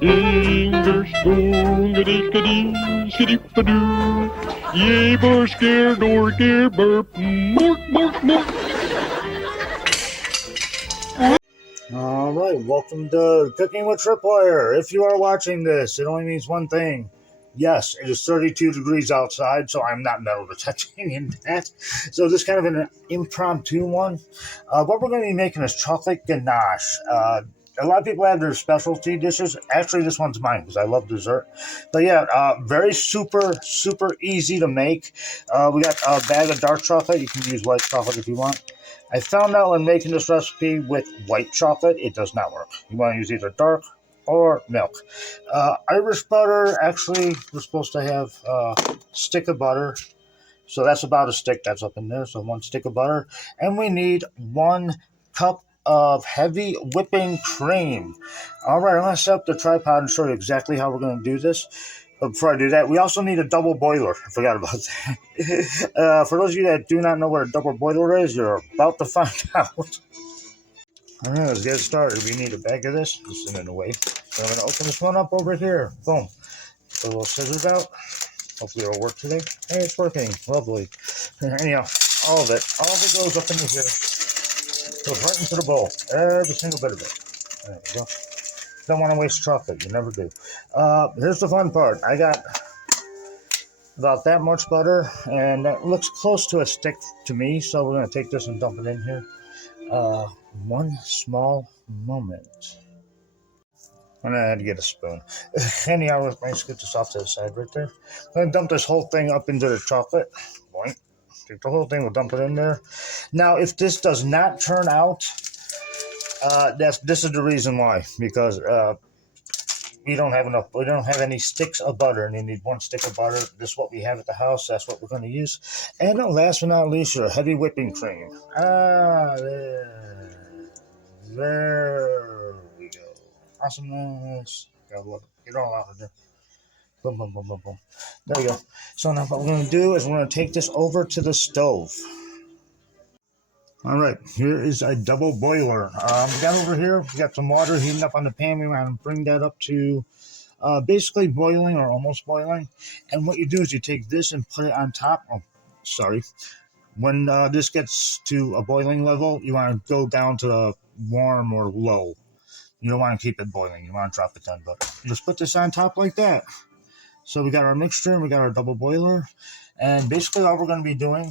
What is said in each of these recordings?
Ding, spoon, gadee, skiddy-padoo. Yay, bush, scare, door, scare, burp, mork, mork, mork. All right, welcome to Cooking with Tripwire. If you are watching this, it only means one thing. Yes, it is 32 degrees outside, so I'm not metal detecting in that. So this is kind of an impromptu one. What we're going to be making is chocolate ganache. A lot of people have their specialty dishes. Actually, this one's mine because I love dessert. But yeah, very super easy to make. We got a bag of dark chocolate. You can use white chocolate if you want. I found out when making this recipe with white chocolate, it does not work. You want to use either dark or milk. Irish butter, actually, we're supposed to have a stick of butter. So that's about a stick that's up in there. So 1 stick of butter. And we need 1 cup of heavy whipping cream. All right, I'm going to set up the tripod and show you exactly how we're going to do this. But before I do that, we also need a double boiler. I forgot about that. For those of you that do not know what a double boiler is, you're about to find out. All right, let's get started. We need a bag of this. This is in the way. So I'm going to open this one up over here. Boom. Put a little scissors out. Hopefully it'll work today. Hey, it's working. Lovely. Anyhow, all of it goes up into here. Goes right into the bowl. Every single bit of it. There you go. Don't want to waste chocolate. You never do. Here's the fun part. I got about that much butter, and that looks close to a stick to me, so we're going to take this and dump it in here. One small moment. I'm going to have to get a spoon. Anyhow, let's get this off to the side right there. I'm going to dump this whole thing up into the chocolate. Boink. Take the whole thing, we'll dump it in there. Now, if this does not turn out, this is the reason why, because we don't have any sticks of butter, and you need 1 stick of butter. This is what we have at the house. That's what we're going to use. And last but not least, your heavy whipping cream. There we go. Awesomeness. Gotta love it. Get all out of there. Boom, boom, boom, boom, boom. There we go. So now what we're going to do is we're going to take this over to the stove. All right, here is a double boiler. We got over here, we got some water heating up on the pan. We want to bring that up to basically boiling or almost boiling. And what you do is you take this and put it on top. Oh, sorry. When this gets to a boiling level, you want to go down to warm or low. You don't want to keep it boiling. You want to drop it down, but just put this on top like that. So we got our mixture and we got our double boiler. And basically all we're going to be doing,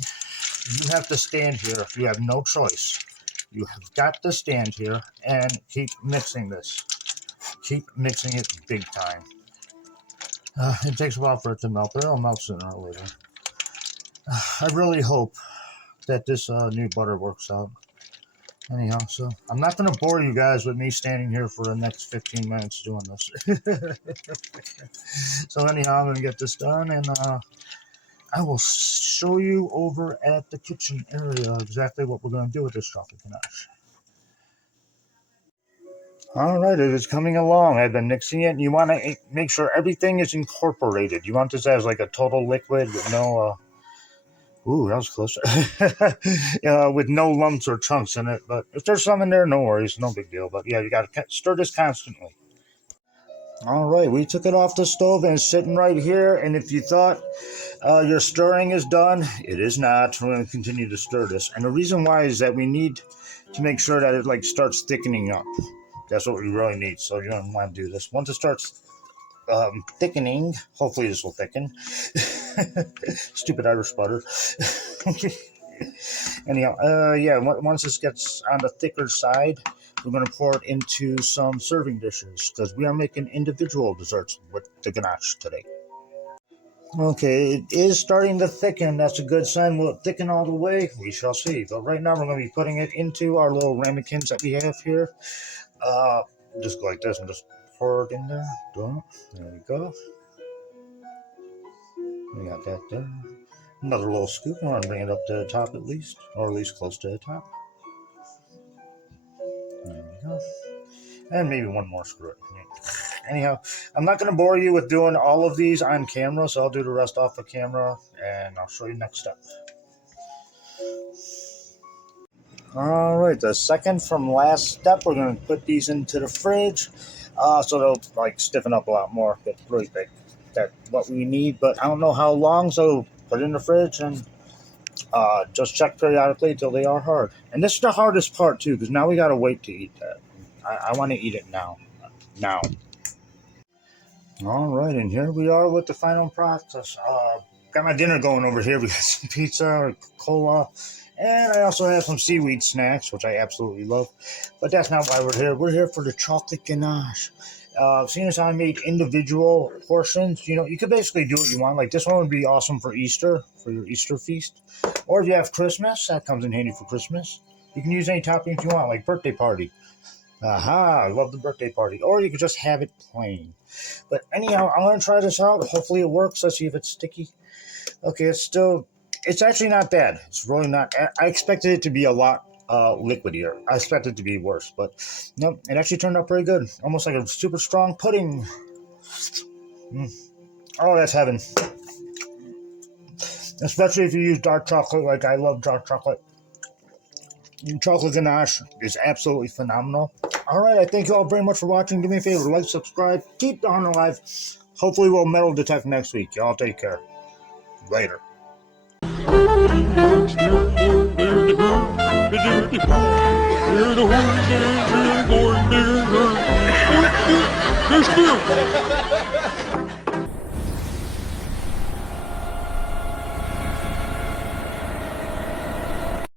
you have to stand here. You have no choice. You have got to stand here and keep mixing this. Keep mixing it big time. It takes a while for it to melt, but it'll melt sooner or later. I really hope that this new butter works out. Anyhow, so I'm not going to bore you guys with me standing here for the next 15 minutes doing this. So anyhow, I'm going to get this done, and I will show you over at the kitchen area exactly what we're going to do with this chocolate ganache. All right, it is coming along. I've been mixing it, and you want to make sure everything is incorporated. You want this as like a total liquid with no, ooh, that was close. With no lumps or chunks in it. But if there's some in there, no worries, no big deal. But yeah, you got to stir this constantly. All right, we took it off the stove and it's sitting right here. And if you thought your stirring is done, it is not. We're going to continue to stir this. And the reason why is that we need to make sure that it like starts thickening up. That's what we really need. So you don't want to do this. Once it starts thickening, hopefully this will thicken. Stupid Irish butter. Anyhow, yeah, once this gets on the thicker side, we're going to pour it into some serving dishes because we are making individual desserts with the ganache today. Okay, it is starting to thicken. That's a good sign. Will it thicken all the way? We shall see. But right now, we're going to be putting it into our little ramekins that we have here. Just go like this and just pour it in there. There we go. We got that there. Another little scoop. I want to bring it up to the top at least, or at least close to the top. There we go. And maybe one more screw it. Anyhow, I'm not going to bore you with doing all of these on camera, so I'll do the rest off the camera, and I'll show you next step. All right, the second from last step, we're going to put these into the fridge. So they'll like stiffen up a lot more, get really big. That's what we need, but I don't know how long, so put it in the fridge and just check periodically until they are hard. And this is the hardest part too, because now we gotta wait to eat that. I want to eat it now. Now. All right, and here we are with the final process. Got my dinner going over here. We got some pizza, cola, and I also have some seaweed snacks, which I absolutely love. But that's not why we're here. We're here for the chocolate ganache. Seeing as I made individual portions, you could basically do what you want. Like this one would be awesome for Easter, for your Easter feast. Or if you have Christmas, that comes in handy for Christmas. You can use any toppings you want, like birthday party. Aha, I love the birthday party. Or you could just have it plain. But anyhow, I'm going to try this out. Hopefully it works. Let's see if it's sticky. Okay, it's actually not bad. It's really not. I expected it to be a lot liquidier. I expected it to be worse. But no, it actually turned out pretty good. Almost like a super strong pudding. Oh, that's heaven. Especially if you use dark chocolate like I love dark chocolate. Chocolate ganache is absolutely phenomenal. All right, I thank you all very much for watching. Do me a favor, like, subscribe, keep the hunt alive. Hopefully we'll metal detect next week. Y'all take care. Later. There's